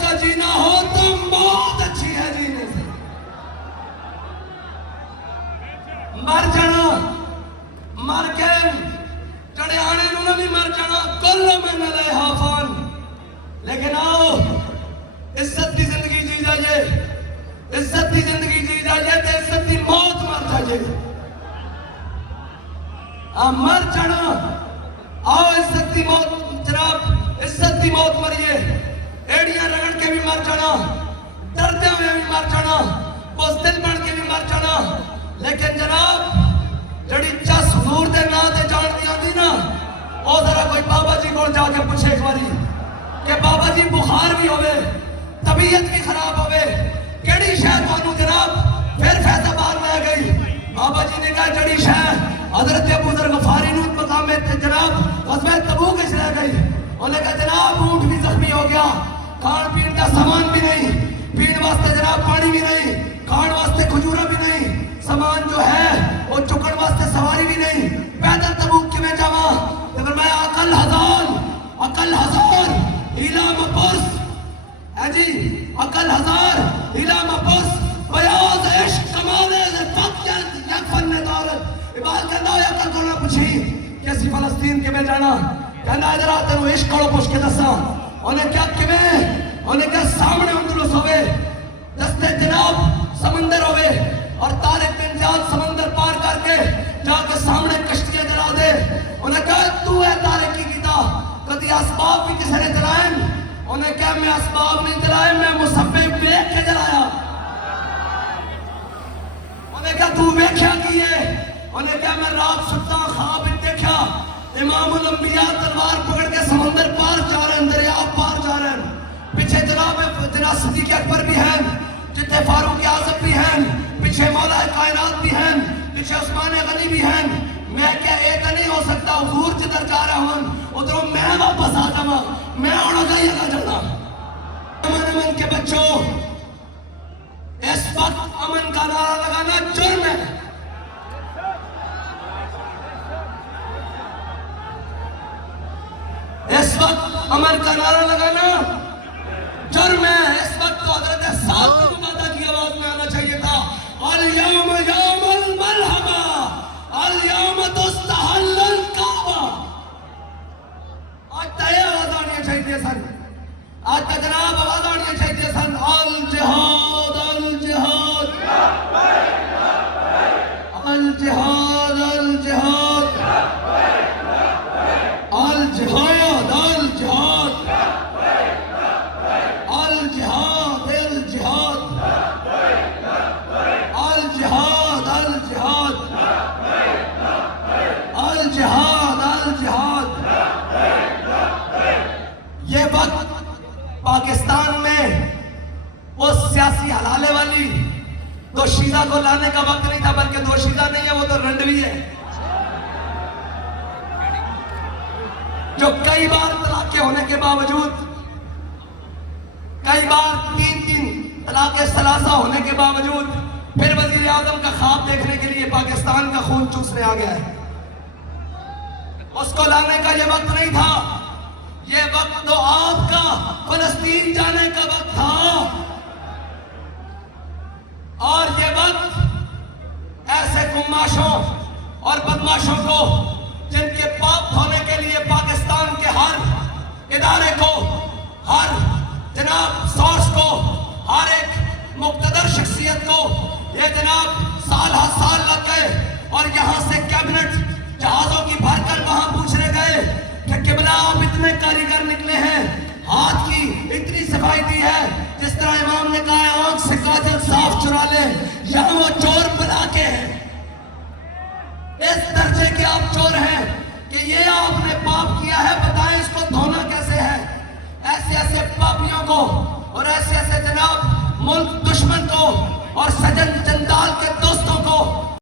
موت کا جینا ہو تو موت اچھی ہے جینے سے. مر جانا مر کے جڑے آنے انہوں نے مر جانا کل میں علیہا فان. لیکن آؤ عزت کی زندگی جی جائیے, عزت کی زندگی جی جائیے تو عزت کی موت مر جائیے. مر جانا آؤ عزت کی موت, جناب عزت کی موت مریے. ایڑیاں رگڑ کے بھی مر جانا, دردے ہوئے بھی مر جانا, بزدل بن کے بھی مر جانا. لیکن جناب جڑی چس حضور دے نا دے جان دیا دی نا, او ذرا کوئی بابا جی کو جا کے پوچھے ایک باری کہ بابا جی بخار بھی ہوئے, طبیعت بھی خراب ہوئے, کیڑی شاید وانو جناب پھر فیض آباد میں گئی. بابا جی نے کہا جڑی شاید حضرت ابو ذر غفاری نوت مقام میں جناب غزوہ تبوک اس رہ گئی. انہوں نے کہا جناب اونٹ بھی زخمی ہو گیا, کھان پین کا سامان بھی نہیں, پین واسطے جناب پانی بھی نہیں, کھان واسطے کھجورا بھی نہیں, سامان جو ہے وہ چکڑ واسطے سواری بھی نہیں, پیدل تبوک کی میں جاوا. فرمایا عقل ہزار ہیلا مپرس, ہے جی عقل ہزار ہیلا مپرس, بیاض عشق کمانے سے فقط یک فن دولت. عباد کہنا ہے عقل کرنا پوچھی کیسی فلسطین کے میں جانا, کہنا ادھر آتے ہیں عشق کرو پوچھ کے دسا. انہیں کیا کمیں, انہیں کیا سامنے اندلس ہوئے, دستے جناب سمندر ہوئے, اور طارق بن زیاد سمندر پار کر کے جا کے سامنے کشتیاں جلا دے. انہیں کہا تو ہے طارق کی گیتا, کدی اسباب بھی کسی نے جلائیں. انہیں کہا میں اسباب نہیں جلائے, میں مسبب بیک کے جلایا. انہیں کہا تو بیکھیا کیے, انہیں کہا میں رات ستا خواب دیکھا امام الانبیاء تلوار پکڑ کے سمندر پار جا رہے ہیں, دریا پار جا رہے ہیں. پیچھے جناب صدیق اکبر بھی ہیں, جتنے فاروق اعظم بھی ہیں, پیچھے مولا کائنات بھی ہیں, پیچھے عثمان غنی بھی ہیں. میں کیا ایک نہیں ہو سکتا, حضور جدھر جا رہا ہوں ادھروں میں واپس آ جاؤں, میں ہونا چاہیے گا جانا. امن کے بچوں, اس وقت امن کا نعرہ لگانا جرم ہے. اس وقت امن کا نعرہ لگانا جرم ہے. اس وقت تو حضرت سعد بن عبادہ کی آواز میں آنا چاہیے تھا, الیوم یوم الملحمہ الیوم تستحل الکعبہ. آج تیہ آواز آنی چاہیے سن, آج تا جناب آواز آنی چاہیے سن, الجہاد الجہاد الجہاد الجہاد الجہاد الجہاد الجہاد الجہاد الجہاد الجہاد الجہاد. یہ وقت پاکستان میں وہ سیاسی حلالے والی دوشیزہ کو لانے کا وقت نہیں تھا, بلکہ دوشیزہ نہیں ہے, وہ تو رنڈوی ہے جو کئی بار طلاق ہونے کے باوجود, کئی بار 3 طلاق ثلاثہ ہونے کے باوجود پھر وزیر اعظم کا خواب دیکھنے کے لیے پاکستان کا خون چوسنے آ گیا ہے. اس کو لانے کا یہ وقت نہیں تھا, یہ وقت تو آپ کا فلسطین جانے کا وقت تھا. اور یہ وقت ایسے گماشوں اور بدماشوں کو جن کے پاپ دھونے کے لیے پاکستان کے ہر ادارے کو, ہر جناب سورس کو, ہر ایک مقتدر شخصیت کو یہ جناب سال ہر سال لگ گئے, اور یہاں سے کیبنٹ جہازوں کی بھر کر وہاں پوچھنے گئے کہ قبلہ آپ اتنے کاریگر نکلے ہیں, ہاتھ کی اتنی صفائی دی ہے, جس طرح امام نے کہا ہے آنکھ سے کاجل صاف چرا لے, یہاں وہ چور بنا کے ہیں. اس درجے کے آپ چور ہیں کہ یہ آپ نے پاپ کیا ہے, بتائیں اس کو دھونا کیسے ہے. ایسے ایسے پاپیوں کو اور ایسے ایسے جناب ملک دشمن کو اور سجن جندال کے دوستوں کو